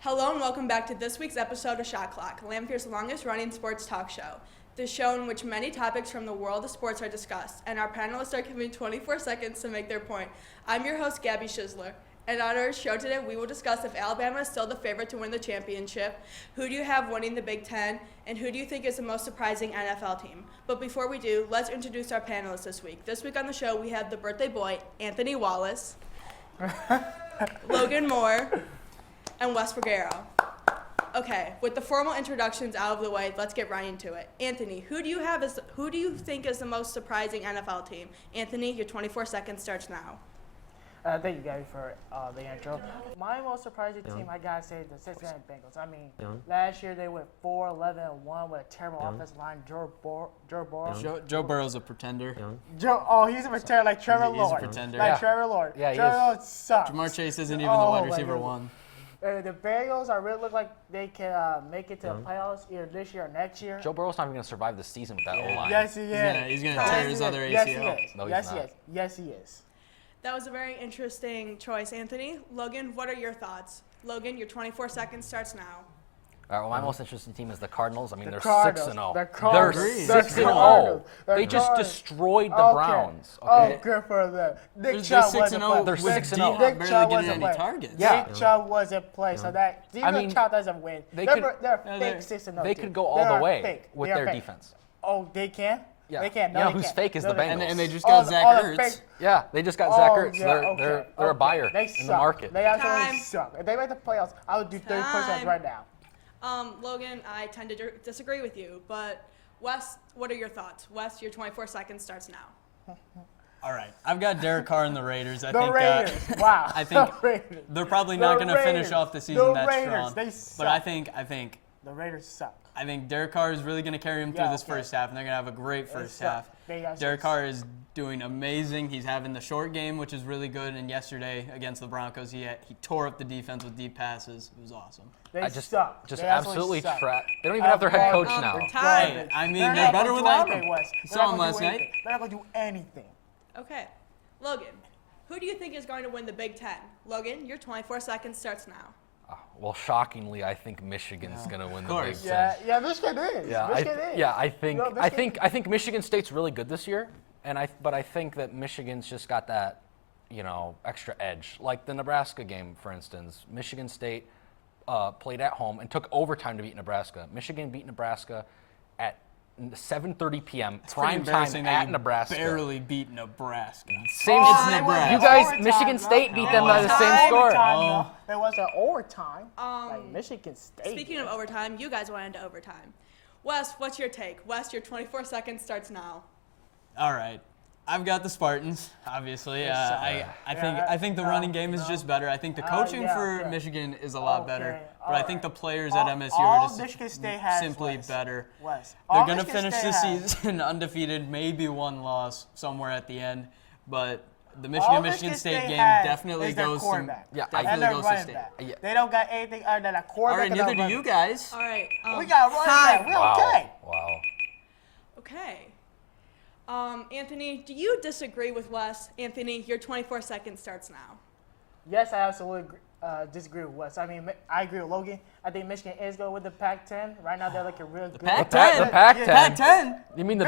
Hello and welcome back to this week's episode of Shot Clock, Lamphere's longest-running sports talk show. The show in which many topics from the world of sports are discussed, and our panelists are given 24 seconds to make their point. I'm your host, Gabby Schizler, and on our show today, we will discuss if Alabama is still the favorite to win the championship, who do you have winning the Big Ten, and who do you think is the most surprising NFL team. But before we do, let's introduce our panelists this week. This week on the show, we have the birthday boy, Anthony Wallace, Logan Moore, and Wes Vergara. Okay, with the formal introductions out of the way, let's get right into it. Anthony, who do you think is the most surprising NFL team? Anthony, your 24 seconds starts now. Thank you, Gabby, for the intro. My most surprising team, I gotta say, the Cincinnati Bengals. I mean, last year they went 4-11-1 with a terrible offensive line. Joe Burrow. Joe Burrow's a pretender. He's a pretender like Trevor Lawrence. He's a pretender. Like Trevor Lawrence. Yeah, Trevor Lawrence sucks. Jamar Chase isn't even the wide receiver one. The Bengals are really look like they can make it to the playoffs either this year or next year. Joe Burrow's not even going to survive the season with that O-line. Yes, he is. He's gonna tear his other ACL. Yes, he is. That was a very interesting choice, Anthony. Logan, what are your thoughts? Logan, your 24 seconds starts now. All right, well, my most interesting team is the Cardinals. I mean, they're Cardinals. 6-0. The They're Cardinals. 6-0. The They just Cardinals. destroyed the Okay. Browns. Oh, Okay. good for them. Nick They're Chubb 6-0. wasn't They're playing. 6-0. Nick Nick barely Chubb getting wasn't any playing. targets. Yeah. Nick Chubb wasn't playing, so that even mean, if Chubb doesn't win, they they're could- fake 6-0. They could go all the way with their defense. Oh, they can? Yeah. They can. No, You know they who's can't. fake is No, the they Bengals. can't. And they just All got the- Zach all the Ertz. fake- Yeah, they just got Zach Oh, Ertz. yeah, They're a buyer They in the suck. market. They absolutely Time. suck. If they make the playoffs, I would do 30 push-ups right now. Logan, I tend to disagree with you, but Wes, what are your thoughts? Wes, your 24 seconds starts now. All right, I've got Derek Carr and the Raiders. I The think Raiders. Wow. I think The Raiders. they're probably The not going to finish Raiders. off the season The that Raiders, strong. they But suck. I think The Raiders suck. Derek Carr is really going to carry him through Yeah, this okay. first half, and they're going to have a great first suck. half. They absolutely Derek Carr is doing amazing. He's having the short game, which is really good. And yesterday against the Broncos, he tore up the defense with deep passes. It was awesome. They I just suck. just They absolutely suck. trash. They don't even have their head coach now. Time. Hey, I mean, They're they're not better gonna do without anything, him. Wes. You They're saw not him gonna last do night. anything. They're not going to do anything. Okay. Logan, who do you think is going to win the Big Ten? Logan, your 24 seconds starts now. Well, shockingly, I think Michigan's going to win the Big course. Ten. Yeah, Michigan is. Yeah, Michigan is. I think No, I think Michigan State's really good this year, but I think that Michigan's just got that, extra edge. Like the Nebraska game, for instance, Michigan State played at home and took overtime to beat Nebraska. Michigan beat Nebraska at 7:30 p.m. It's pretty prime embarrassing time that at you Nebraska. Barely beat Nebraska. Same. It's Nebraska. You guys, Overtime, Michigan no? State beat them by the same score. There was an overtime. Like Michigan State. Speaking of overtime, you guys went into overtime. Wes, what's your take? Wes, your 24 seconds starts now. All right. I've got the Spartans, obviously. suck. I think the running game is just better. I think the coaching for Michigan is a lot better. Okay, But I all think the right. players at MSU all are just Michigan State has simply was- better. was. They're All going to Michigan finish the State has- season undefeated, maybe one loss somewhere at the end. But the all Michigan State game has definitely is their goes to quarterback. Yeah, and their to running State. back. Yeah. They don't got anything other than a All quarterback. right, and neither a do running you back. guys. All right. We got a running back. We're okay. Wow. Okay. Anthony, do you disagree with Wes? Anthony, your 24 seconds starts now. Yes, I absolutely disagree with Wes. I mean, I agree with Logan. I think Michigan is going with the Pac-10. Right now, they're looking real good. Pac-10? The Pac-10. Pac-10? You mean the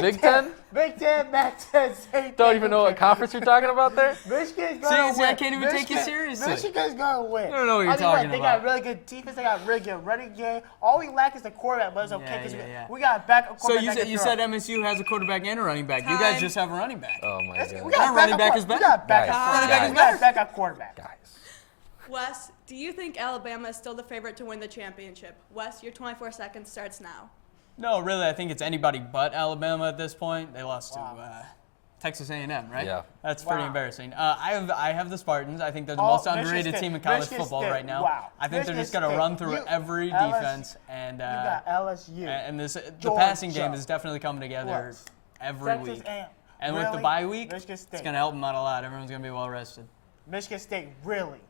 Big Ten? Big Ten, Pac-10, same Don't thing. even know what conference you're talking about there? Michigan's going to win. I can't even take you seriously. Michigan's going to win. I don't know what you're I mean, talking They about. got really good defense. They got really good running game. All we lack is the quarterback, but it's okay because yeah. we got a backup So quarterback. you that said can you throw. said MSU has a quarterback and a running back. You guys Time. just have a running back. Oh my god. We got Our running back is We better. got a backup Guys, quarterback. We got a backup quarterback. Guys. Wes, do you think Alabama is still the favorite to win the championship? Wes, your 24 seconds starts now. No, really, I think it's anybody but Alabama at this point. They lost to Texas A&M, right? Yeah. That's pretty Wow. embarrassing. I have the Spartans. I think they're the Oh, most Michigan underrated State. team in college Michigan football State. right now. Wow. I think they're Michigan just going to State. run through You- every LSU. defense, and You got LSU. the Georgia. passing game is definitely coming together Plus. every Texas week. A&M. And with the Really? bye week, Michigan it's State. going to help them out a lot. Everyone's going to be well rested. Michigan State, really.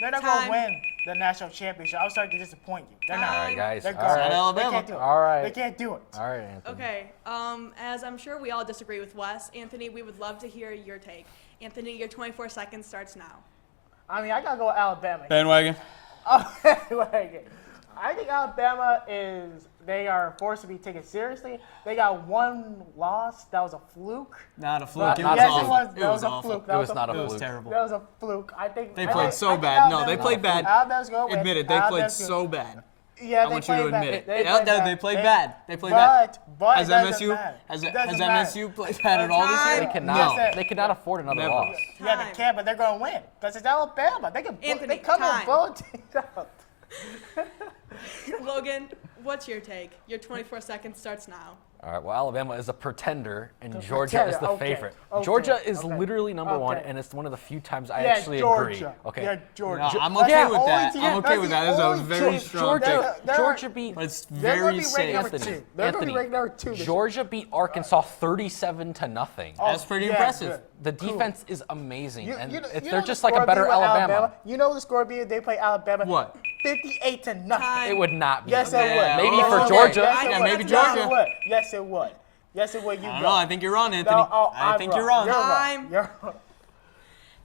They're not Time. going to win the national championship. I'm sorry to disappoint you. They're not. All right, guys. They're All right. gone. Alabama. They can't do it. All right. They can't do it. All right, Anthony. Okay. As I'm sure we all disagree with Wes, Anthony, we would love to hear your take. Anthony, your 24 seconds starts now. I mean, I got to go with Alabama. Bandwagon. I think Alabama they are forced to be taken seriously. They got one loss that was a fluke. Not a fluke. It was Yes, awful. it was. It That was a awful. fluke. It was not a It was fluke. terrible. That was a fluke. I think They I played think- so I think bad. No, they Alabama's played gonna- bad. Alabama's gonna win. Admit it. They played Alabama's gonna- so bad. Yeah, I they want you to played bad. admit it. They Yeah, played bad. they played bad. They played bad. But Has it doesn't MSU matter. has It has doesn't MSU played bad at all this Time. year? They No. cannot. They cannot afford another Never. loss. Yeah, they Time. can, but they're gonna win because it's Alabama. They can. Anthony, they come time. and blow teams out. Logan, what's your take? Your 24 seconds starts now. All right. Well, Alabama is a pretender, and The Georgia is pretender, the okay, favorite. okay, Georgia is okay, literally number one, okay. and it's one of the few times I Yeah, actually Georgia. agree. Okay. Yeah, Georgia. No, I'm That's okay the with only that. team- I'm okay that's with the that. That's a only very team- strong take. Georgia beat. But it's They're gonna very be ranked safe. number Anthony, two. They're gonna be Anthony, ranked number two. this year. Georgia beat Arkansas 37-0. That's pretty yeah, impressive. good. The Cool. defense is amazing, and know they're the just like a score better be with Alabama. You know the score be if they play Alabama? What? 58-0. Time. It would not be. Yes, it Yeah, would. Maybe oh, for okay. Georgia. Yes, it Yeah, would. maybe Yes, Georgia. it would. Yes, it would. Yes, it would. You I don't go. know. I think you're wrong, Anthony. No, oh, I I'm think you're wrong. You're Time. wrong. You're wrong.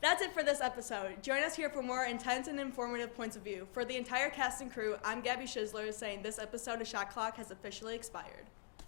That's it for this episode. Join us here for more intense and informative points of view. For the entire cast and crew, I'm Gabby Schizler saying this episode of Shot Clock has officially expired.